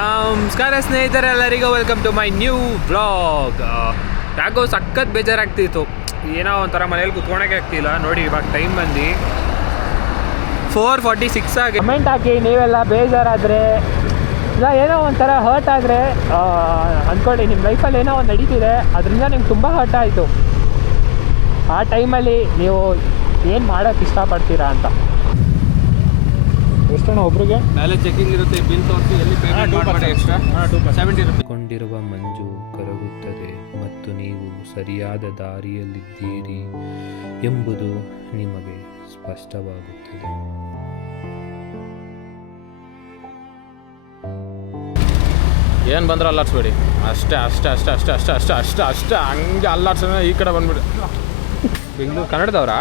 ನಮಸ್ಕಾರ ಸ್ನೇಹಿತರೆಲ್ಲರಿಗೂ welcome to my new vlog. ಯಾಕೋ ಸಖತ್ ಬೇಜಾರಾಗ್ತಿತ್ತು, ಏನೋ ಒಂಥರ ಮನೇಲಿ ಕುತ್ಕೊಳಕ್ಕೆ ಆಗ್ತಿಲ್ಲ. ನೋಡಿ ಇವಾಗ ಟೈಮ್ ಬಂದು 4:46 ಆಗಿ. ಕಮೆಂಟ್ ಹಾಕಿ ನೀವೆಲ್ಲ ಬೇಜಾರಾದರೆ ಇಲ್ಲ ಏನೋ ಒಂಥರ ಹರ್ಟ್ ಆದರೆ ಅಂದ್ಕೊಳ್ಳಿ ನಿಮ್ಮ ಲೈಫಲ್ಲಿ ಏನೋ ಒಂದು ನಡೀತಿದೆ, ಅದರಿಂದ ನಿಮ್ಗೆ ತುಂಬ ಹರ್ಟ್ ಆಯಿತು. ಆ ಟೈಮಲ್ಲಿ ನೀವು ಏನು ಮಾಡೋಕ್ಕೆ ಇಷ್ಟಪಡ್ತೀರಾ ಅಂತ. ಎಷ್ಟಣ್ಣ ಒಬ್ರಿಗೆ ಮೇಲೆ ಚೆಕಿಂಗ್ ಇರುತ್ತೆ, ಬಿಲ್ ತೋರಿಸಿ ಎಲ್ಲಿ ಪೇಮೆಂಟ್ ಮಾಡಿ ಎಕ್ಸ್ಟ್ರಾ 70 ರೂಪಾಯಿ. ಕೊಂಡಿರುವ ಮಂಜು ಕರಗುತ್ತದೆ ಮತ್ತು ನೀವು ಸರಿಯಾದ ದಾರಿಯಲ್ಲಿದ್ದೀರಿ ಎಂಬುದು ನಿಮಗೆ ಸ್ಪಷ್ಟವಾಗುತ್ತದೆ. ಏನು ಬಂದ್ರೆ ಅಲ್ಲಾಡ್ಸ್ಬೇಡಿ, ಅಷ್ಟೇ ಅಷ್ಟೇ ಅಷ್ಟೇ ಅಷ್ಟೇ ಅಷ್ಟೇ ಅಷ್ಟೇ ಅಷ್ಟೇ ಅಷ್ಟೇ ಹಂಗೆ ಅಲ್ಲಾಡ್ಸ ಈ ಕಡೆ ಬಂದ್ಬಿಡಿ. ಬೆಂಗಳೂರು ಕನ್ನಡದವರಾ?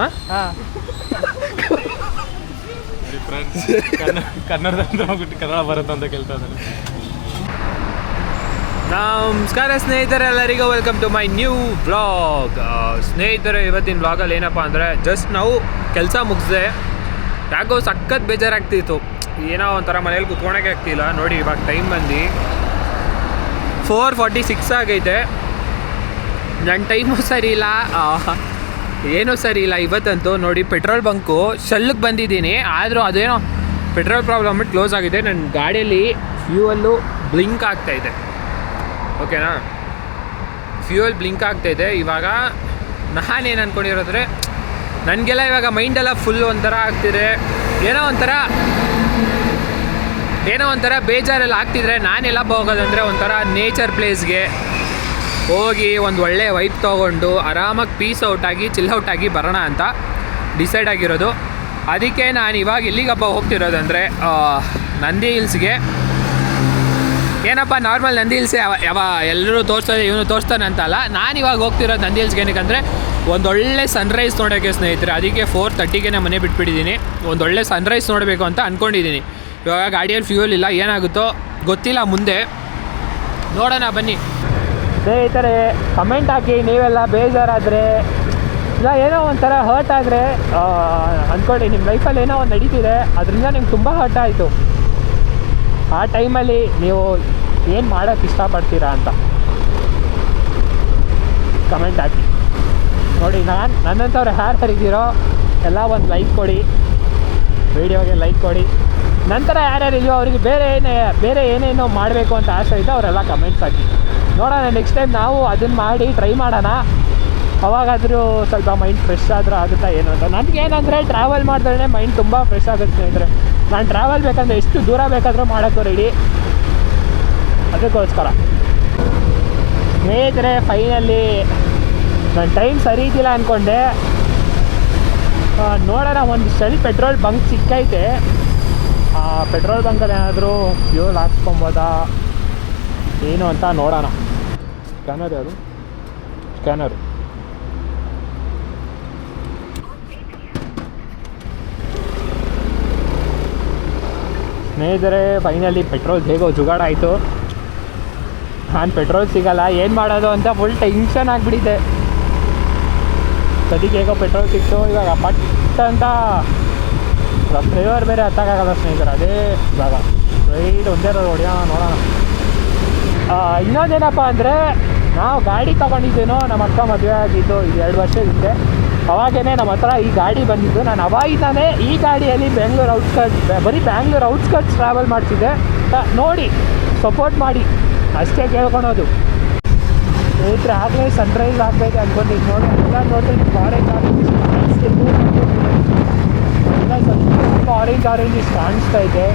ಹಾಂ, ಕನ್ನಡದಿಂದ ಹೋಗ್ಬಿಟ್ಟು ಕನ್ನಡ ಬರುತ್ತೆ ಅಂತ ಕೇಳ್ತಾ ಇದ್ದಾರೆ. ನಮಸ್ಕಾರ ಸ್ನೇಹಿತರೆಲ್ಲರಿಗೂ welcome to my new vlog. ಸ್ನೇಹಿತರೆ, ಇವತ್ತಿನ ವ್ಲಾಗಲ್ಲಿ ಏನಪ್ಪ ಅಂದರೆ ಜಸ್ಟ್ ನಾವು ಕೆಲಸ ಮುಗಿಸಿದೆ. ಯಾಕೋ ಸಖತ್ ಬೇಜಾರಾಗ್ತಿತ್ತು, ಏನೋ ಒಂಥರ ಮನೇಲಿ ಕುತ್ಕೊಳಕ್ಕೆ ಆಗ್ತಿಲ್ಲ. ನೋಡಿ ಇವಾಗ ಟೈಮ್ ಬಂದು 4:46 ಆಗೈತೆ. ನನ್ನ ಟೈಮು ಸರಿ ಇಲ್ಲ, ಏನೂ ಸರಿ ಇಲ್ಲ ಇವತ್ತಂತೂ. ನೋಡಿ ಪೆಟ್ರೋಲ್ ಬಂಕು ಶಲ್ಲಿಗೆ ಬಂದಿದ್ದೀನಿ, ಆದರೂ ಅದೇನೋ ಪೆಟ್ರೋಲ್ ಪ್ರಾಬ್ಲಮ್ ಕ್ಲೋಸ್ ಆಗಿದೆ. ನನ್ನ ಗಾಡಿಯಲ್ಲಿ ಫ್ಯೂಯಲ್ಲು ಬ್ಲಿಂಕ್ ಆಗ್ತಾಯಿದೆ, ಓಕೆನಾ? ಫ್ಯೂಯಲ್ ಬ್ಲಿಂಕ್ ಆಗ್ತಾಯಿದೆ. ಇವಾಗ ನಾನೇನು ಅಂದ್ಕೊಂಡಿರೋದ್ರೆ, ನನಗೆಲ್ಲ ಇವಾಗ ಮೈಂಡೆಲ್ಲ ಫುಲ್ ಒಂಥರ ಆಗ್ತಿದೆ. ಏನೋ ಒಂಥರ ಬೇಜಾರೆಲ್ಲ ಆಗ್ತಿದ್ರೆ ನಾನೆಲ್ಲ ಹೋಗೋದಂದರೆ ಒಂಥರ ನೇಚರ್ ಪ್ಲೇಸ್ಗೆ ಹೋಗಿ ಒಂದು ಒಳ್ಳೆ ವೈಪ್ ತೊಗೊಂಡು ಆರಾಮಾಗಿ ಪೀಸ್ ಔಟಾಗಿ ಚಿಲ್ಔಟಾಗಿ ಬರೋಣ ಅಂತ ಡಿಸೈಡ್ ಆಗಿರೋದು. ಅದಕ್ಕೆ ನಾನು ಇವಾಗ ಎಲ್ಲಿಗಪ್ಪ ಹೋಗ್ತಿರೋದಂದರೆ ನಂದಿ ಹಿಲ್ಸ್ಗೆ. ಏನಪ್ಪ ನಾರ್ಮಲ್ ನಂದಿ ಹಿಲ್ಸ್ ಯಾವ ಎಲ್ಲರೂ ತೋರಿಸ್ತಾರೆ, ಇವನು ತೋರಿಸ್ತಾನೆ ಅಂತಲ್ಲ. ನಾನು ಇವಾಗ ಹೋಗ್ತಿರೋದು ನಂದಿ ಹಿಲ್ಸ್ಗೆ. ಏನಕ್ಕಂದರೆ ಒಂದೊಳ್ಳೆ ಸನ್ರೈಸ್ ನೋಡೋಕ್ಕೆ ಸ್ನೇಹಿತರೆ. ಅದಕ್ಕೆ 4:30ಗೆ ಮನೆ ಬಿಟ್ಬಿಟ್ಟಿದ್ದೀನಿ. ಒಂದೊಳ್ಳೆ ಸನ್ರೈಸ್ ನೋಡಬೇಕು ಅಂತ ಅಂದ್ಕೊಂಡಿದ್ದೀನಿ. ಇವಾಗ ಗಾಡಿಯಲ್ಲಿ ಫ್ಯೂಯಲ್ ಇಲ್ಲ, ಏನಾಗುತ್ತೋ ಗೊತ್ತಿಲ್ಲ, ಮುಂದೆ ನೋಡೋಣ ಬನ್ನಿ. ಸ್ನೇಹಿತರೆ, ಕಮೆಂಟ್ ಹಾಕಿ ನೀವೆಲ್ಲ ಬೇಜಾರಾದರೆ ಇಲ್ಲ ಏನೋ ಒಂಥರ ಹರ್ಟ್ ಆದರೆ ಅಂದ್ಕೊಳ್ಳಿ ನಿಮ್ಮ ಲೈಫಲ್ಲಿ ಏನೋ ಒಂದು ನಡೀತಿದೆ, ಅದರಿಂದ ನಿಮ್ಗೆ ತುಂಬ ಹರ್ಟ್ ಆಯಿತು. ಆ ಟೈಮಲ್ಲಿ ನೀವು ಏನು ಮಾಡೋಕ್ಕೆ ಇಷ್ಟಪಡ್ತೀರಾ ಅಂತ ಕಮೆಂಟ್ ಹಾಕಿ. ನೋಡಿ, ನನ್ನಂಥವ್ರು ಯಾರ್ಯಾರಿದ್ದೀರೋ ಎಲ್ಲ ಒಂದು ಲೈಕ್ ಕೊಡಿ, ವೀಡಿಯೋಗೆ ಲೈಕ್ ಕೊಡಿ. ನಂತರ ಯಾರ್ಯಾರಿದೆಯೋ ಅವರಿಗೆ ಬೇರೆ ಏನೇನೋ ಮಾಡಬೇಕು ಅಂತ ಆಸೆ ಇದೆ ಅವರೆಲ್ಲ ಕಮೆಂಟ್ಸ್ ಹಾಕಿ. ನೋಡೋಣ, ನೆಕ್ಸ್ಟ್ ಟೈಮ್ ನಾವು ಅದನ್ನು ಮಾಡಿ ಟ್ರೈ ಮಾಡೋಣ. ಅವಾಗಾದರೂ ಸ್ವಲ್ಪ ಮೈಂಡ್ ಫ್ರೆಶ್ ಆದರೂ ಆಗುತ್ತಾ ಏನು ಅಂತ. ನನಗೇನಂದರೆ ಟ್ರಾವೆಲ್ ಮಾಡಿದ್ರೆ ಮೈಂಡ್ ತುಂಬ ಫ್ರೆಶ್ ಆಗುತ್ತೆ ಸ್ನೇಹಿತರೆ. ನಾನು ಟ್ರಾವೆಲ್ ಬೇಕಂದರೆ ಎಷ್ಟು ದೂರ ಬೇಕಾದರೂ ಮಾಡೋಕ್ಕೂ ರೆಡಿ. ಅದಕ್ಕೋಸ್ಕರ ಸ್ನೇಹಿತರೆ, ಫೈನಲಿ ನನ್ನ ಟೈಮ್ ಸರಿ ಇದ್ದಿಲ್ಲ ಅಂದ್ಕೊಂಡೆ. ನೋಡೋಣ, ಒಂದು ಶೆಲ್ ಪೆಟ್ರೋಲ್ ಬಂಕ್ ಸಿಕ್ಕೈತೆ. ಆ ಪೆಟ್ರೋಲ್ ಬಂಕಲ್ಲಿ ಏನಾದರೂ ಫ್ಯೂಲ್ ಹಾಕ್ಸ್ಕೊಬೋದಾ ಏನು ಅಂತ ನೋಡೋಣ. ಸ್ಕ್ಯಾನರ್ ಯಾವುದು? ಸ್ಕ್ಯಾನರು. ಸ್ನೇಹಿತರೆ, ಫೈನಲಿ ಪೆಟ್ರೋಲ್ ಹೇಗೋ ಜುಗಾಡಾಯಿತು. ನಾನು ಪೆಟ್ರೋಲ್ ಸಿಗಲ್ಲ, ಏನು ಮಾಡೋದು ಅಂತ ಫುಲ್ ಟೆನ್ಷನ್ ಆಗಿಬಿಟ್ಟಿದೆ. ಸದ್ಯಕ್ಕೆ ಹೇಗೋ ಪೆಟ್ರೋಲ್ ಸಿಕ್ತು. ಇವಾಗ ಪಟ್ ಅಂತ ಫ್ಲೇವರ್ ಬೇರೆ ಹತ್ತಕ್ಕಾಗಲ್ಲ ಸ್ನೇಹಿತರೆ. ಅದೇ ಇವಾಗ ರೈಡ್ ಒಂದೇ ಹೊಡೆಯೋಣ, ನೋಡೋಣ. ಇನ್ನೊಂದೇನಪ್ಪ ಅಂದರೆ, ನಾವು ಗಾಡಿ ತೊಗೊಂಡಿದ್ದೇನೋ ನಮ್ಮ ಅಕ್ಕ ಮದುವೆ ಆಗಿದ್ದು 2 ವರ್ಷದ ಹಿಂದೆ. ಅವಾಗೇ ನಮ್ಮ ಹತ್ರ ಈ ಗಾಡಿ ಬಂದಿದ್ದು. ನಾನು ಅವಾಗಿದ್ದಾನೆ ಈ ಗಾಡಿಯಲ್ಲಿ ಬರೀ ಬ್ಯಾಂಗ್ಳೂರ್ ಔಟ್ಸ್ಕಟ್ಸ್ ಟ್ರಾವೆಲ್ ಮಾಡ್ತಿದ್ದೆ. ನೋಡಿ, ಸಪೋರ್ಟ್ ಮಾಡಿ ಅಷ್ಟೇ ಕೇಳ್ಕೊಳೋದು ಸ್ನೇಹಿತರೆ. ಆಗಲೇ ಸನ್ರೈಸ್ ಆಗಬೇಕು ಅಂದ್ಕೊಂಡಿದ್ದು. ನೋಡಿ, ಎಲ್ಲ ನೋಡ್ತೀನಿ ಆರೆಂಜ್ ಆರೆಂಜ್ ಇಷ್ಟು ಕಾಣಿಸ್ತಾ ಇದೆ.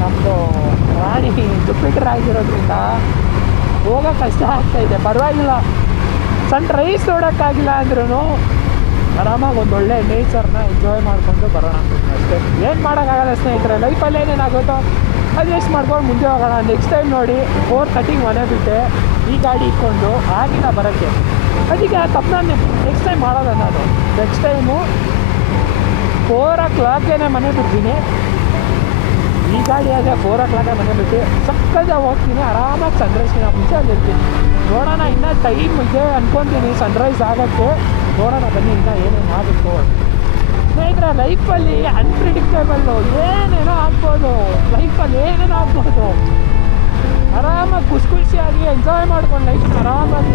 ನಮ್ಮದು ರಾಣಿ ಜುಪಿಟರ್ ಆಗಿರೋದ್ರಿಂದ ಹೋಗೋಕೆ ಕಷ್ಟ ಆಗ್ತಾಯಿದೆ. ಪರವಾಗಿಲ್ಲ, ಸನ್ರೈಸ್ ನೋಡೋಕ್ಕಾಗಿಲ್ಲ ಅಂದ್ರೂ ಆರಾಮಾಗಿ ಒಂದೊಳ್ಳೆ ನೇಚರ್ನ ಎಂಜಾಯ್ ಮಾಡಿಕೊಂಡು ಬರೋಣ ಅಷ್ಟೇ. ಏನು ಮಾಡೋಕ್ಕಾಗಲ್ಲ ಸ್ನೇಹಿತರೆ, ಲೈಫಲ್ಲಿ ಏನೇನಾಗುತ್ತೋ ಅಡ್ಜಸ್ಟ್ ಮಾಡ್ಕೊಂಡು ಮುಂದೆ ಹೋಗೋಣ. ನೆಕ್ಸ್ಟ್ ಟೈಮ್ ನೋಡಿ 4:30ಗೆ ಮನೆ ಬಿಟ್ಟೆ ಈ ಗಾಡಿ ಇಟ್ಕೊಂಡು ಆಗಿಲ್ಲ ಬರೋಕ್ಕೆ. ಅದಕ್ಕೆ ಆ ತಪ್ಪು ನಾನು ನೆಕ್ಸ್ಟ್ ಟೈಮ್ ಮಾಡೋದು. ನಾನು ನೆಕ್ಸ್ಟ್ ಟೈಮು 4 o'clockಗೆ ಮನೆ ಬಿಡ್ತೀನಿ. ಈ ಗಾಡಿ ಆದರೆ 4 o'clock ಮನೆ ಬಿಟ್ಟು ಸಕ್ಕತ್ತಾಗಿ ಹೋಗ್ತೀನಿ, ಆರಾಮಾಗಿ ಸನ್ರೈಸ್ನ ಮುಂಚೆ ಆಗಿರ್ತೀನಿ. ನೋಡೋಣ, ಇನ್ನೂ ಟೈಮ್ ಇದೆ ಅಂದ್ಕೊತೀನಿ ಸನ್ರೈಸ್ ಆಗೋಕ್ಕೆ. ನೋಡೋಣ ಬನ್ನಿ, ಇನ್ನೂ ಏನೇನು ಆಗುತ್ತೋ. ಸ್ನೇಹಿತರೆ, ಲೈಫಲ್ಲಿ ಅನ್ಪ್ರಿಡಿಕ್ಟೇಬಲ್ಲು, ಏನೇನೋ ಆಗ್ಬೋದು, ಲೈಫಲ್ಲಿ ಏನೇನೋ ಆಗ್ಬೋದು. ಆರಾಮಾಗಿ ಖುಷಿಯಾಗಿ ಎಂಜಾಯ್ ಮಾಡ್ಕೊಂಡು ಲೈಫ್ನ ಆರಾಮಾಗಿ.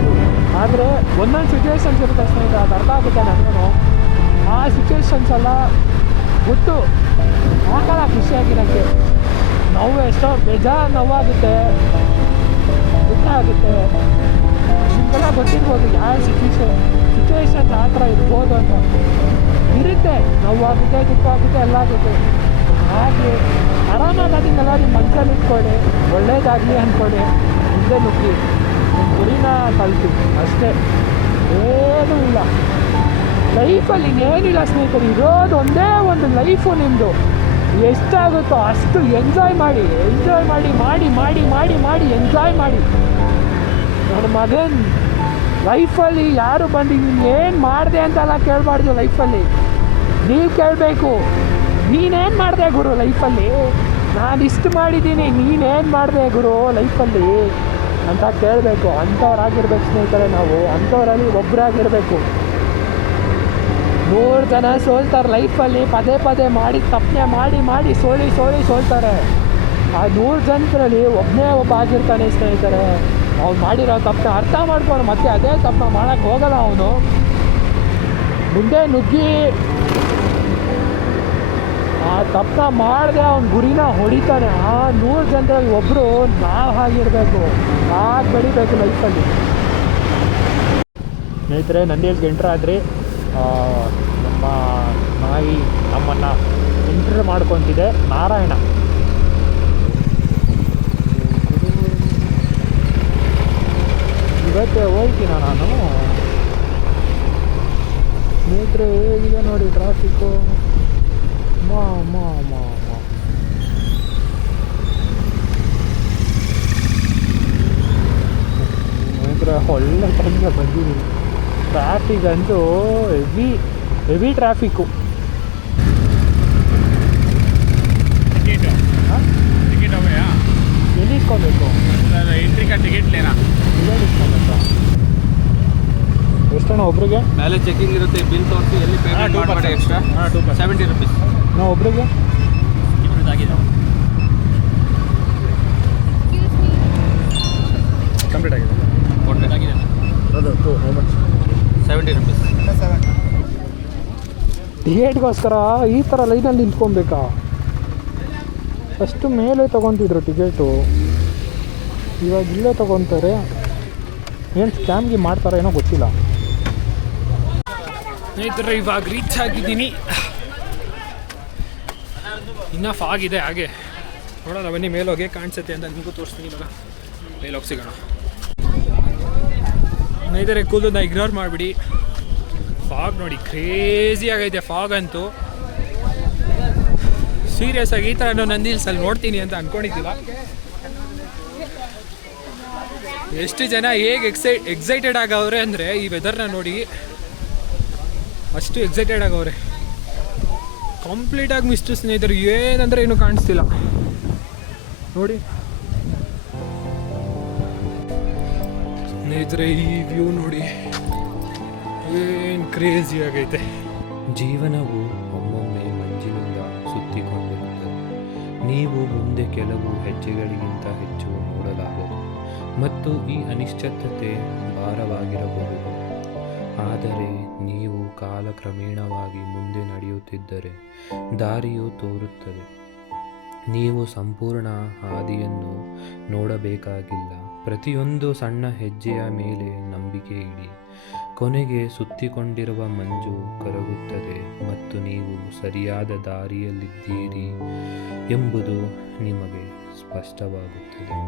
ಆದರೆ ಒಂದೊಂದು ಸಿಚುವೇಶನ್ಸ್ ಇರುತ್ತೆ ಸ್ನೇಹಿತರೆ, ಅದು ಅರ್ಥ ಆಗುತ್ತೆ ನನಗೂ. ಆ ಸಿಚುವೇಶನ್ಸ್ ಎಲ್ಲ ಗೊತ್ತು ಆಗಲ್ಲ ಖುಷಿಯಾಗಿರೋಕ್ಕೆ. ನೋವು ಎಷ್ಟೋ ಬೇಜಾರು ನೋವಾಗುತ್ತೆ, ದುಃಖ ಆಗುತ್ತೆ. ನಿಮಗೆಲ್ಲ ಗೊತ್ತಿರ್ಬೋದು ಯಾವ ಸಿಚುವೇಶನ್ ಆ ಥರ ಇರ್ಬೋದು ಅಂತ. ಇರುತ್ತೆ, ನೋವಾಗುತ್ತೆ, ದುಃಖ ಆಗುತ್ತೆ, ಎಲ್ಲ ಆಗುತ್ತೆ. ಹಾಗೆ ಆರಾಮಾಗಿ ಅದನ್ನೆಲ್ಲ ನಿಮ್ಮ ಮನಸ್ಸಲ್ಲಿ ಇಟ್ಕೊಳ್ಳಿ, ಒಳ್ಳೇದಾಗಲಿ ಅಂದ್ಕೊಳ್ಳಿ, ಮುಂದೆ ನುಗ್ಗಿ ನಿಮ್ಮ ಗುರಿನ ತಲುಪಿ ಅಷ್ಟೇ, ಏನೂ ಇಲ್ಲ ಲೈಫಲ್ಲಿ. ಇನ್ನೇನಿಲ್ಲ ಸ್ನೇಹಿತರೆ, ಇರೋದು ಒಂದೇ ಒಂದು ಲೈಫು ನಿಮ್ಮದು. ಎಷ್ಟಾಗುತ್ತೋ ಅಷ್ಟು ಎಂಜಾಯ್ ಮಾಡಿ, ಎಂಜಾಯ್ ಮಾಡಿ ಮಾಡಿ ಮಾಡಿ ಮಾಡಿ ಮಾಡಿ ಎಂಜಾಯ್ ಮಾಡಿ. ನನ್ನ ಮಗನ್ ಲೈಫಲ್ಲಿ ಯಾರು ಬಂದು ನೀನು ಏನು ಮಾಡಿದೆ ಅಂತೆಲ್ಲ ಕೇಳಬಾರ್ದು. ಲೈಫಲ್ಲಿ ನೀವು ಕೇಳಬೇಕು, ನೀನೇನು ಮಾಡಿದೆ ಗುರು ಲೈಫಲ್ಲಿ, ನಾನು ಇಷ್ಟು ಮಾಡಿದ್ದೀನಿ, ನೀನೇನು ಮಾಡಿದೆ ಗುರು ಲೈಫಲ್ಲಿ ಅಂತ ಕೇಳಬೇಕು. ಅಂಥವ್ರಾಗಿರ್ಬೇಕು ಸ್ನೇಹಿತರೆ ನಾವು, ಅಂಥವರಲ್ಲಿ ಒಬ್ಬರಾಗಿರಬೇಕು. 100 ಜನ ಸೋಲ್ತಾರೆ ಲೈಫಲ್ಲಿ, ಪದೇ ಪದೇ ಮಾಡಿ ತಪ್ಪನೆ ಮಾಡಿ ಮಾಡಿ ಸೋಲ್ತಾರೆ. ಆ 100 ಜನರಲ್ಲಿ ಒಬ್ಬನೇ ಒಬ್ಬ ಆಗಿರ್ತಾನೆ ಸ್ನೇಹಿತರೆ. ಅವ್ನು ಮಾಡಿರೋ ತಪ್ಪನ್ನ ಅರ್ಥ ಮಾಡ್ಕೊಂಡು ಮತ್ತೆ ಅದೇ ತಪ್ಪನ್ನ ಮಾಡೋಕ್ಕೆ ಹೋಗಲ್ಲ. ಅವನು ಮುಂದೆ ನುಗ್ಗಿ ಆ ತಪ್ಪನ್ನ ಮಾಡದೆ ಅವ್ನ ಗುರಿನ ಹೊಡಿತಾನೆ. ಆ 100 ಜನರಲ್ಲಿ ಒಬ್ಬರು ನಾವು ಆಗಿರಬೇಕು, ಆಗ ಬೆಳಿಬೇಕು ಲೈಫಲ್ಲಿ. ಸ್ನೇಹಿತರೆ, ನಂದಿಯಲ್ಲಿ ಎಂಟ್ರ್ ಆದರೆ ನಮ್ಮ ನಾಯಿ ನಮ್ಮನ್ನು ಎಂಟ್ರ್ ಮಾಡ್ಕೊತಿದೆ. ನಾರಾಯಣ ಇವತ್ತೇ ಹೋಗ್ತೀನ ನಾನು. ಸ್ನೇಹಿತರೆ, ಹೇಗಿದೆ ನೋಡಿ ಟ್ರಾಫಿಕ್ಕು. ಸ್ನೇಹಿತರೆ, ಒಳ್ಳೆ ಟೈಮ್ಗೆ ಬಂದಿದ್ದೀನಿ. ಟ್ರಾಫಿಕ್ ಅಂತೂ ಹೆವಿ ಟ್ರಾಫಿಕ್ಕು. टिकट हो गया? ಎಲ್ಲಿ ಇಟ್ಕೊಬೇಕು? एंट्री का टिकट लेना. ಇಲ್ಲೇ ಇಟ್ಕೊಬೇಕಾ? ಎಷ್ಟಣ್ಣ ಒಬ್ರಿಗೆ? ಮೇಲೆ ಚೆಕಿಂಗ್ ಇರುತ್ತೆ, ಬಿಲ್ ತೋರಿಸಿ ಎಲ್ಲಿ ಪೇಮೆಂಟ್ ಮಾಡಬೇಡಿ. Extra 70 rupees. ನಾವು ಒಬ್ರಿಗೆ ಇಬ್ಬರದಾಗಿದೆ, ಕಂಪ್ಲೀಟ್ ಆಗಿದೆ, ಕೊಟ್ಟದಾಗಿದೆ. ಅದು 70 rupees. ಟಿಕೆಟ್ಗೋಸ್ಕರ ಈ ಥರ ಲೈನಲ್ಲಿ ನಿಂತ್ಕೊಬೇಕಾ? ಫಸ್ಟು ಮೇಲೆ ತೊಗೊತಿದ್ರು ಟಿಕೆಟು, ಇವಾಗ ಇಲ್ಲೇ ತೊಗೊತಾರೆ. ಏನು ಸ್ಕ್ಯಾಮ್ಗೆ ಮಾಡ್ತಾರೋ ಏನೋ ಗೊತ್ತಿಲ್ಲ. ಸ್ನೇಹಿತರೆ, ಇವಾಗ ರೀಚ್ ಆಗಿದ್ದೀನಿ. ಇನ್ನೂ ಫಾಗ್ ಇದೆ. ಹಾಗೆ ನೋಡೋಣ ಬನ್ನಿ, ಮೇಲೋಗಿ ಕಾಣಿಸುತ್ತೆ ಅಂತ ನಿಮಗೂ ತೋರಿಸ್ತೀನಿ. ಇವಾಗ ಮೇಲೋಗಿ ಸಿಗೋಣ. ಸ್ನೇಹಿತರೆ, ಕೂದಲನ್ನ ಇಗ್ನೋರ್ ಮಾಡಿಬಿಡಿ. ಫಾಗ್ ನೋಡಿ, ಕ್ರೇಜಿ ಆಗೈತೆ ಫಾಗ್ ಅಂತೂ. ಸೀರಿಯಸ್ ಆಗಿ ಈ ಥರ ನಾನು ನಂದಿ ಹಿಲ್ಸಲ್ಲಿ ನೋಡ್ತೀನಿ ಅಂತ ಅಂದ್ಕೊಂಡಿದ್ದಿಲ್ಲ. ಎಷ್ಟು ಜನ ಹೇಗೆ ಎಕ್ಸೈಟೆಡ್ ಆಗವ್ರೆ ಅಂದರೆ ಈ ವೆದರ್ನ ನೋಡಿ, ಅಷ್ಟು ಎಕ್ಸೈಟೆಡ್ ಆಗವ್ರೆ. ಕಂಪ್ಲೀಟಾಗಿ ಮಿಸ್ಟು ಸ್ನೇಹಿತರು, ಏನಂದರೆ ಏನೂ ಕಾಣಿಸ್ತಿಲ್ಲ ನೋಡಿ. ಸ್ನೇಹಿತರೆ, ಈ ವ್ಯೂ ನೋಡಿ, ಏನು ಕ್ರೇಜಿ ಆಗೈತೆ. ಜೀವನವು ಒಮ್ಮೊಮ್ಮೆ ಮಂಜಿನಿಂದ ಸುತ್ತಿಕೊಂಡಿರುತ್ತದೆ. ನೀವು ಮುಂದೆ ಕೆಲವು ಹೆಜ್ಜೆಗಳಿಗಿಂತ ಹೆಚ್ಚು ನೋಡಲಾಗದು ಮತ್ತು ಈ ಅನಿಶ್ಚಿತತೆ ಭಾರವಾಗಿರಬಹುದು. ಆದರೆ ನೀವು ಕಾಲಕ್ರಮೇಣವಾಗಿ ಮುಂದೆ ನಡೆಯುತ್ತಿದ್ದರೆ ದಾರಿಯು ತೋರುತ್ತದೆ. ನೀವು ಸಂಪೂರ್ಣ ಹಾದಿಯನ್ನು ನೋಡಬೇಕಾಗಿಲ್ಲ. ಪ್ರತಿಯೊಂದು ಸಣ್ಣ ಹೆಜ್ಜೆಯ ಮೇಲೆ ನಂಬಿಕೆ ಇಡಿ. ಕೊನೆಗೆ ಸುತ್ತಿಕೊಂಡಿರುವ ಮಂಜು ಕರಗುತ್ತದೆ ಮತ್ತು ನೀವು ಸರಿಯಾದ ದಾರಿಯಲ್ಲಿದ್ದೀರಿ ಎಂಬುದು ನಿಮಗೆ ಸ್ಪಷ್ಟವಾಗುತ್ತದೆ.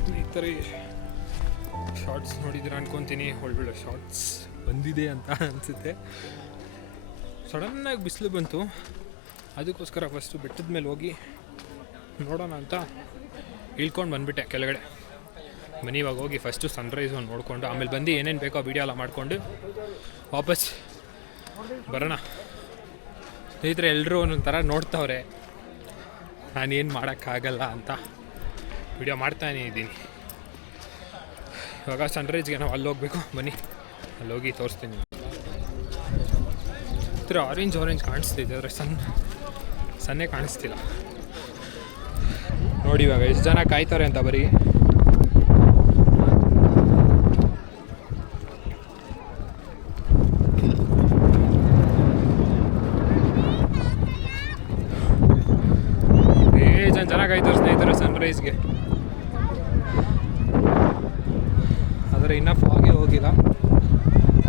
ಸ್ನೇಹಿತರೆ, ಶಾರ್ಟ್ಸ್ ನೋಡಿದ್ರೆ ಅನ್ಕೊತೀನಿ ಒಳ್ಳೊಳ್ಳೆ ಶಾರ್ಟ್ಸ್ ಬಂದಿದೆ ಅಂತ ಅನಿಸುತ್ತೆ. ಸಡನ್ನಾಗಿ ಬಿಸಿಲು ಬಂತು, ಅದಕ್ಕೋಸ್ಕರ ಫಸ್ಟು ಬೆಟ್ಟದ ಮೇಲೆ ಹೋಗಿ ನೋಡೋಣ ಅಂತ ಇಳ್ಕೊಂಡು ಬಂದುಬಿಟ್ಟೆ ಕೆಳಗಡೆ. ಬನ್ನಿ, ಇವಾಗ ಹೋಗಿ ಫಸ್ಟು ಸನ್ರೈಸ್ ಒಂದು ನೋಡಿಕೊಂಡು ಆಮೇಲೆ ಬಂದು ಏನೇನು ಬೇಕೋ ವೀಡಿಯೋ ಎಲ್ಲ ಮಾಡಿಕೊಂಡು ವಾಪಸ್ ಬರೋಣ. ಸ್ನೇಹಿತರೆ ಎಲ್ಲರೂ ಒಂದೊಂಥರ ನೋಡ್ತವ್ರೆ, ನಾನೇನು ಮಾಡೋಕ್ಕಾಗಲ್ಲ ಅಂತ ವಿಡಿಯೋ ಮಾಡ್ತಾನೇ ಇದ್ದೀನಿ. ಇವಾಗ ಸನ್ರೈಸ್ಗೆ ನಾವು ಅಲ್ಲಿ ಹೋಗ್ಬೇಕು, ಬನ್ನಿ ಅಲ್ಲೋಗಿ ತೋರಿಸ್ತೀನಿ. ಹತ್ರ ಆರೆಂಜ್ ಕಾಣಿಸ್ತಿದೆ, ಆದರೆ ಸನ್ನೆ ಕಾಣಿಸ್ತಿಲ್ಲ. ನೋಡಿ ಇವಾಗ ಎಷ್ಟು ಜನ ಕಾಯ್ತಾರೆ ಅಂತ ಬರೀ. ಜನ ಕಾಯ್ತಾರೆ ಸ್ನೇಹಿತರೆ ಸನ್ರೈಸ್ಗೆ. ಆದರೆ ಇನ್ನೂ ಫಾಗೆ ಹೋಗಿಲ್ಲ.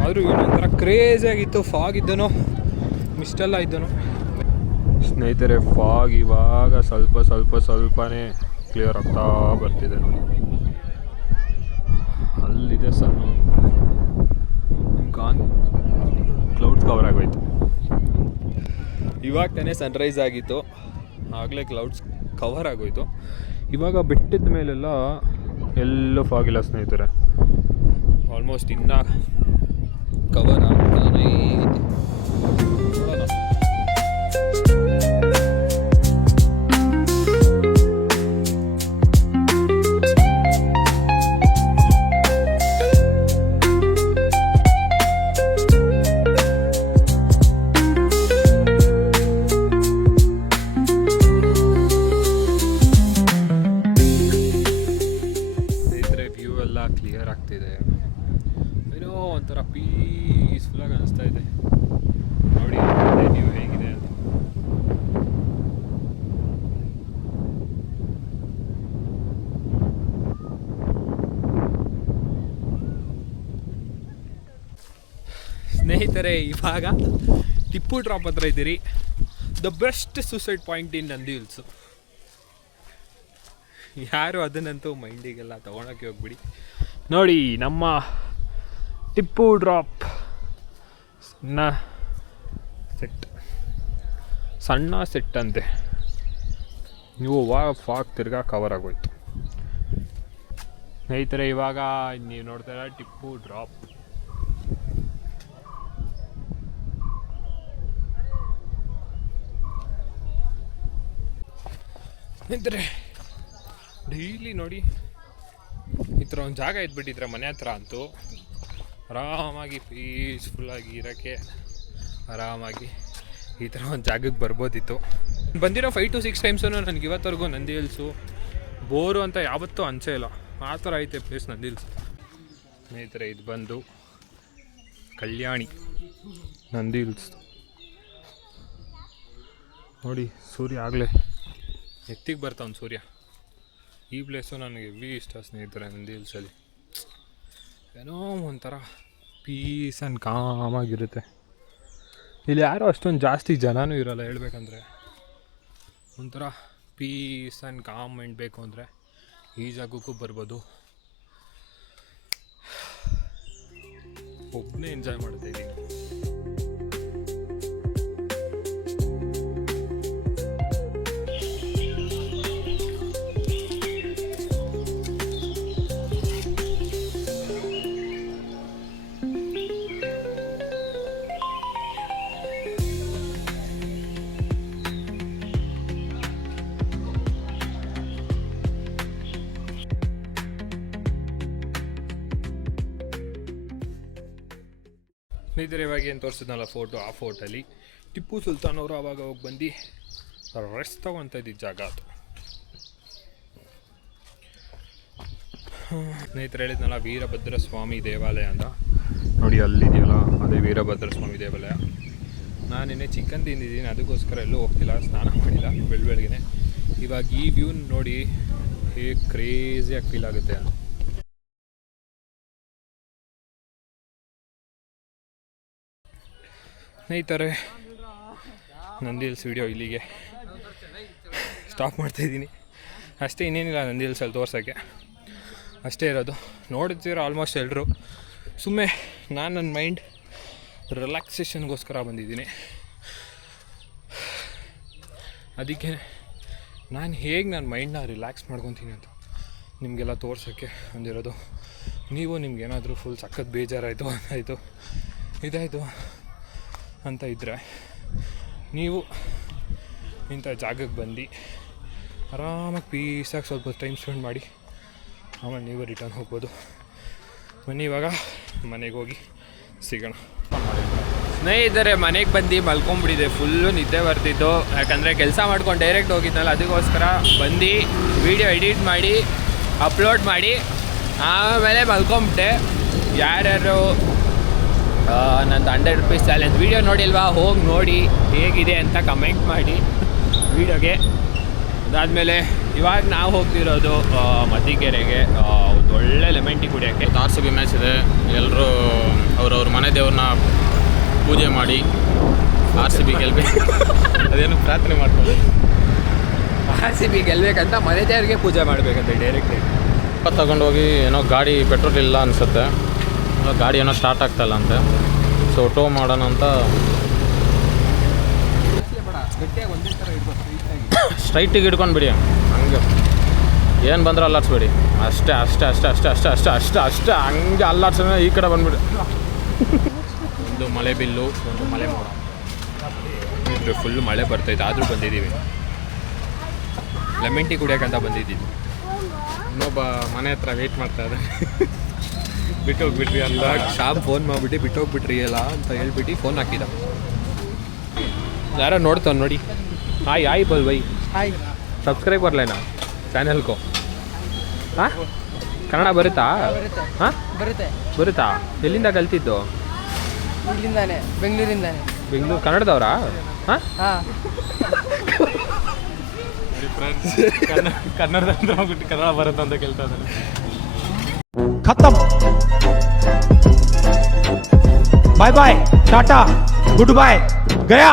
ಆದರೂ ಏನೊಂಥರ ಕ್ರೇಜಿಯಾಗಿತ್ತು. ಫಾಗ್ ಇದ್ದನೋ ಮಿಸ್ಟೆಲ್ಲ ಇದ್ದನೋ ಸ್ನೇಹಿತರೆ. ಫಾಗ್ ಇವಾಗ ಸ್ವಲ್ಪನೇ ಕ್ಲಿಯರ್ ಆಗ್ತಾ ಬರ್ತಿದೆ ನೋಡಿ. ಅಲ್ಲಿದೆ ಸಣ್ಣ ಕ್ಲೌಡ್ಸ್ ಕವರ್ ಆಗೋಯ್ತು. ಇವಾಗ ತಾನೇ ಸನ್ರೈಸ್ ಆಗಿತ್ತು, ಆಗಲೇ ಕ್ಲೌಡ್ಸ್ ಕವರ್ ಆಗೋಯ್ತು. ಇವಾಗ ಬೆಟ್ಟದ ಮೇಲೆಲ್ಲ ಎಲ್ಲೂ ಫಾಗಿಲ್ಲ ಸ್ನೇಹಿತರೆ. ಆಲ್ಮೋಸ್ಟ್ ಇನ್ನೂ ಕವರ್ ಆಗ್ತಾನೇ ಇದೆ. ಕ್ಲಿಯರ್ ಆಗ್ತಿದೆ, ಏನೋ ಒಂಥರ ಪೀಸ್ಫುಲ್ಲಾಗಿ ಅನಿಸ್ತಾ ಇದೆ. ನೋಡಿ ನೀವು ಹೇಗಿದೆ ಅಂತ. ಸ್ನೇಹಿತರೆ ಇವಾಗ ಟಿಪ್ಪು ಡ್ರಾಪ್ ಹತ್ರ ಇದ್ದೀರಿ. The best suicide point in Nandi hills. ಯಾರು ಅದನ್ನಂತೂ ಮೈಂಡಿಗೆಲ್ಲ ತೊಗೊಳಕ್ಕೆ ಹೋಗ್ಬಿಡಿ. ನೋಡಿ ನಮ್ಮ ಟಿಪ್ಪು ಡ್ರಾಪ್ ಸಣ್ಣ ಸೆಟ್ ಅಂತೆ. ನೀವು ಫಾಗ್ ತಿರ್ಗಾ ಕವರ್ ಆಗೋಯ್ತು ಸ್ನೇಹಿತರೆ. ಇವಾಗ ನೀವು ನೋಡ್ತಾರ ಟಿಪ್ಪು ಡ್ರಾಪ್. ಸ್ನೇಹಿತರೆ ಡೈಲಿ ನೋಡಿ ಈ ಥರ ಒಂದು ಜಾಗ ಇದ್ಬಿಟ್ಟಿದ್ರೆ ಮನೆ ಹತ್ರ ಅಂತೂ ಆರಾಮಾಗಿ ಪೀಸ್ಫುಲ್ಲಾಗಿ ಇರೋಕ್ಕೆ ಆರಾಮಾಗಿ ಈ ಥರ ಒಂದು ಜಾಗಕ್ಕೆ ಬರ್ಬೋದಿತ್ತು. ಬಂದಿರೋ 5 to 6 ಟೈಮ್ಸೂ ನನಗೆ ಇವತ್ತವರೆಗೂ ನಂದಿ ಹಿಲ್ಸು ಬೋರು ಅಂತ ಯಾವತ್ತೂ ಅನಿಸೇ ಇಲ್ಲ. ಆ ಥರ ಐತೆ ಪ್ಲೇಸ್ ನಂದಿ ಹಿಲ್ಸ್. ಸ್ನೇಹಿತರೆ ಇದು ಬಂದು ಕಲ್ಯಾಣಿ ನಂದಿ ಹಿಲ್ಸ್. ನೋಡಿ ಸೂರ್ಯ ಆಗಲೇ ಎತ್ತಿಗೆ ಬರ್ತಾವ್ನು ಸೂರ್ಯ. ಈ ಪ್ಲೇಸು ನನಗೆ ಹೆವಿ ಇಷ್ಟ ಸ್ನೇಹಿತರೆ. ನಂದಿ ಹಿಲ್ಸಲ್ಲಿ ಏನೋ ಒಂಥರ ಪೀಸ್ ಆ್ಯಂಡ್ ಕಾಮಾಗಿರುತ್ತೆ. ಇಲ್ಲಿ ಯಾರೋ ಅಷ್ಟೊಂದು ಜಾಸ್ತಿ ಜನನೂ ಇರೋಲ್ಲ ಹೇಳ್ಬೇಕಂದ್ರೆ. ಒಂಥರ ಪೀಸ್ ಆ್ಯಂಡ್ ಕಾಮ್ ಮೈಂಡ್ ಬೇಕು ಅಂದರೆ ಈ ಜಾಗಕ್ಕೂ ಬರ್ಬೋದು. ಒಬ್ಬನೇ ಎಂಜಾಯ್ ಮಾಡ್ತಾ ಇದ್ದೀನಿ. ಸ್ನೇಹಿತರೆ ಇವಾಗ ಏನು ತೋರಿಸಿದ್ನಲ್ಲ ಫೋಟೋ, ಆ ಫೋಟೋಲ್ಲಿ ಟಿಪ್ಪು ಸುಲ್ತಾನ್ ಅವರು ಆವಾಗ ಹೋಗಿ ಬಂದು ರೆಸ್ಟ್ ತೊಗೊತ ಇದ್ದಿದ್ದ ಜಾಗ ಅದು. ಸ್ನೇಹಿತರೆ ಹೇಳಿದ್ನಲ್ಲ ವೀರಭದ್ರ ಸ್ವಾಮಿ ದೇವಾಲಯ ಅಂತ. ನೋಡಿ ಅಲ್ಲಿದೆಯಲ್ಲ ಅದೇ ವೀರಭದ್ರ ಸ್ವಾಮಿ ದೇವಾಲಯ. ನಾನು ನಿನ್ನೆ ಚಿಕನ್ ತಿಂದಿದ್ದೀನಿ, ಅದಕ್ಕೋಸ್ಕರ ಎಲ್ಲೂ ಹೋಗ್ತಿಲ್ಲ, ಸ್ನಾನ ಮಾಡಿಲ್ಲ ಬೆಳಗ್ಗೆನೆ. ಇವಾಗ ಈ ವ್ಯೂ ನೋಡಿ ಹೇಗೆ ಕ್ರೇಜಿಯಾಗಿ ಫೀಲ್ ಆಗುತ್ತೆ ಅಂತ. ಸ್ನೇಹಿತರೆ ನಂದಿ ಹಿಲ್ಸ್ ವಿಡಿಯೋ ಇಲ್ಲಿಗೆ ಸ್ಟಾಪ್ ಮಾಡ್ತಾಯಿದ್ದೀನಿ ಅಷ್ಟೇ. ಇನ್ನೇನಿಲ್ಲ ನಂದಿ ಹಿಲ್ಸಲ್ಲಿ ತೋರ್ಸೋಕ್ಕೆ ಅಷ್ಟೇ ಇರೋದು. ನೋಡ್ತೀರ ಆಲ್ಮೋಸ್ಟ್ ಎಲ್ಲರೂ. ಸುಮ್ಮನೆ ನಾನು ನನ್ನ ಮೈಂಡ್ ರಿಲ್ಯಾಕ್ಸೇಷನ್ಗೋಸ್ಕರ ಬಂದಿದ್ದೀನಿ. ಅದಕ್ಕೆ ನಾನು ಹೇಗೆ ನನ್ನ ಮೈಂಡನ್ನ ರಿಲ್ಯಾಕ್ಸ್ ಮಾಡ್ಕೊತೀನಿ ಅಂತ ನಿಮಗೆಲ್ಲ ತೋರ್ಸೋಕ್ಕೆ ಬಂದಿರೋದು. ನೀವು ನಿಮ್ಗೇನಾದರೂ ಫುಲ್ ಸಖತ್ ಬೇಜಾರಾಯಿತು ಇದಾಯಿತು ಅಂತ ಇದ್ದರೆ ನೀವು ಇಂಥ ಜಾಗಕ್ಕೆ ಬಂದು ಆರಾಮಾಗಿ ಪೀಸಾಗಿ ಸ್ವಲ್ಪ ಟೈಮ್ ಸ್ಪೆಂಡ್ ಮಾಡಿ ಆಮೇಲೆ ನೀವು ರಿಟರ್ನ್ ಹೋಗ್ಬೋದು. ಬನ್ನಿ ಇವಾಗ ಮನೆಗೆ ಹೋಗಿ ಸಿಗೋಣ. ಸ್ನೇಹಿತರೆ, ಮನೆಗೆ ಬಂದು ಮಲ್ಕೊಂಬಿಟ್ಟಿದೆ. ಫುಲ್ಲು ನಿದ್ದೆ ಬರ್ತಿತ್ತು, ಯಾಕಂದರೆ ಕೆಲಸ ಮಾಡ್ಕೊಂಡು ಡೈರೆಕ್ಟ್ ಹೋಗಿದ್ನಲ್ಲ, ಅದಕ್ಕೋಸ್ಕರ ಬಂದು ವೀಡಿಯೋ ಎಡಿಟ್ ಮಾಡಿ ಅಪ್ಲೋಡ್ ಮಾಡಿ ಆಮೇಲೆ ಮಲ್ಕೊಂಬಿಟ್ಟೆ. ಯಾರ್ಯಾರು ನಂದು 100 ರೂಪೀಸ್ ಚಾಲೆಂಜ್ ವೀಡಿಯೋ ನೋಡಿಲ್ವಾ, ಹೋಗಿ ನೋಡಿ ಹೇಗಿದೆ ಅಂತ ಕಮೆಂಟ್ ಮಾಡಿ ವೀಡಿಯೋಗೆ. ಅದಾದಮೇಲೆ ಇವಾಗ ನಾವು ಹೋಗ್ತಿರೋದು ಮತ್ತಿಕೆರೆಗೆ ಒಂದು ಒಳ್ಳೆ ಲೆಮನ್ ಟೀ ಕುಡಿಯೋಕ್ಕೆ. RCB ಮ್ಯಾಚ್ ಇದೆ, ಎಲ್ಲರೂ ಅವ್ರವ್ರ ಮನೆ ದೇವ್ರನ್ನ ಪೂಜೆ ಮಾಡಿ RCB ಗೆಲ್ಬೇಕು ಅದೇನು ಪ್ರಾರ್ಥನೆ ಮಾಡ್ಕೊಳ್ಳಿ. RCB ಗೆಲ್ಬೇಕಂತ ಮನೆ ದೇವ್ರಿಗೆ ಪೂಜೆ ಮಾಡಬೇಕಂತ ಡೈರೆಕ್ಟಾಗಿ ತಗೊಂಡೋಗಿ ಏನೋ ಗಾಡಿ ಪೆಟ್ರೋಲ್ ಇಲ್ಲ ಅನಿಸುತ್ತೆ, ಗಾಡಿ ಏನೋ ಸ್ಟಾರ್ಟ್ ಆಗ್ತಾಯಿಲ್ಲ ಅಂತೆ. ಸೊ ಟೋ ಮಾಡೋಣ ಅಂತ ಸ್ಟ್ರೈಟಿಗೆ ಹಿಡ್ಕೊಂಡು ಬಿಡಿ, ಹಂಗೆ ಏನು ಬಂದರೂ ಅಲ್ಲಾಡ್ಸ್ಬೇಡಿ, ಅಷ್ಟೇ ಅಷ್ಟೇ ಅಷ್ಟೇ ಅಷ್ಟೇ ಅಷ್ಟೇ ಅಷ್ಟೇ ಅಷ್ಟೇ ಅಷ್ಟೇ ಹಂಗೆ ಅಲ್ಲಾಡ್ಸೋಣ. ಈ ಕಡೆ ಬಂದುಬಿಡಿ. ಒಂದು ಮಳೆ ಬಿಲ್ಲು, ಒಂದು ಮಳೆ ಮೋಡ. ಫುಲ್ ಮಳೆ ಬರ್ತೈತೆ, ಆದರೂ ಬಂದಿದ್ದೀವಿ. ಲೆಮನ್ ಟೀ ಕುಡಿಯೋಕ್ಕಂತ ಬಂದಿದ್ದೀವಿ. ಇನ್ನೊಬ್ಬ ಮನೆ ಹತ್ರ ವೆಯ್ಟ್ ಮಾಡ್ತಾ ಇದ್ದಾರೆ. ಬಿಟ್ಟು ಹೋಗ್ಬಿಟ್ರಿ ಅಂತ ಶಾಪ್ ಫೋನ್ ಮಾಡಿಬಿಟ್ಟು ಬಿಟ್ಟು ಹೋಗ್ಬಿಟ್ರಿ ಅಲ್ಲ ಅಂತ ಹೇಳ್ಬಿಟ್ಟು ಫೋನ್ ಹಾಕಿದ. ಯಾರೋ ನೋಡ್ತಾನೆ ನೋಡಿ. ಹಾಯ್ ಬೋಲ್ ಬೈ. ಹಾಯ್, ಸಬ್ಸ್ಕ್ರೈಬ್ ಬರಲೇನಾ ಚಾನೆಲ್ಗೂ? ಹಾಂ, ಕನ್ನಡ ಬರುತ್ತಾ? ಹಾಂ, ಬರುತ್ತಾ? ಎಲ್ಲಿಂದ ಕಲ್ತಿದ್ದು? ಇಲ್ಲಿಂದಾನೆ, ಬೆಂಗಳೂರಿಂದಾನೆ. ಬೆಂಗಳೂರು ಕನ್ನಡದವರಾ? ಹಾಂ, ಕನ್ನಡದಿಂದ ಹೋಗ್ಬಿಟ್ಟು ಕನ್ನಡ ಬರುತ್ತೆ ಅಂತ ಕೇಳ್ತಾ ಇದ್ದಾರೆ. खत्म, bye bye, tata, good bye, गया.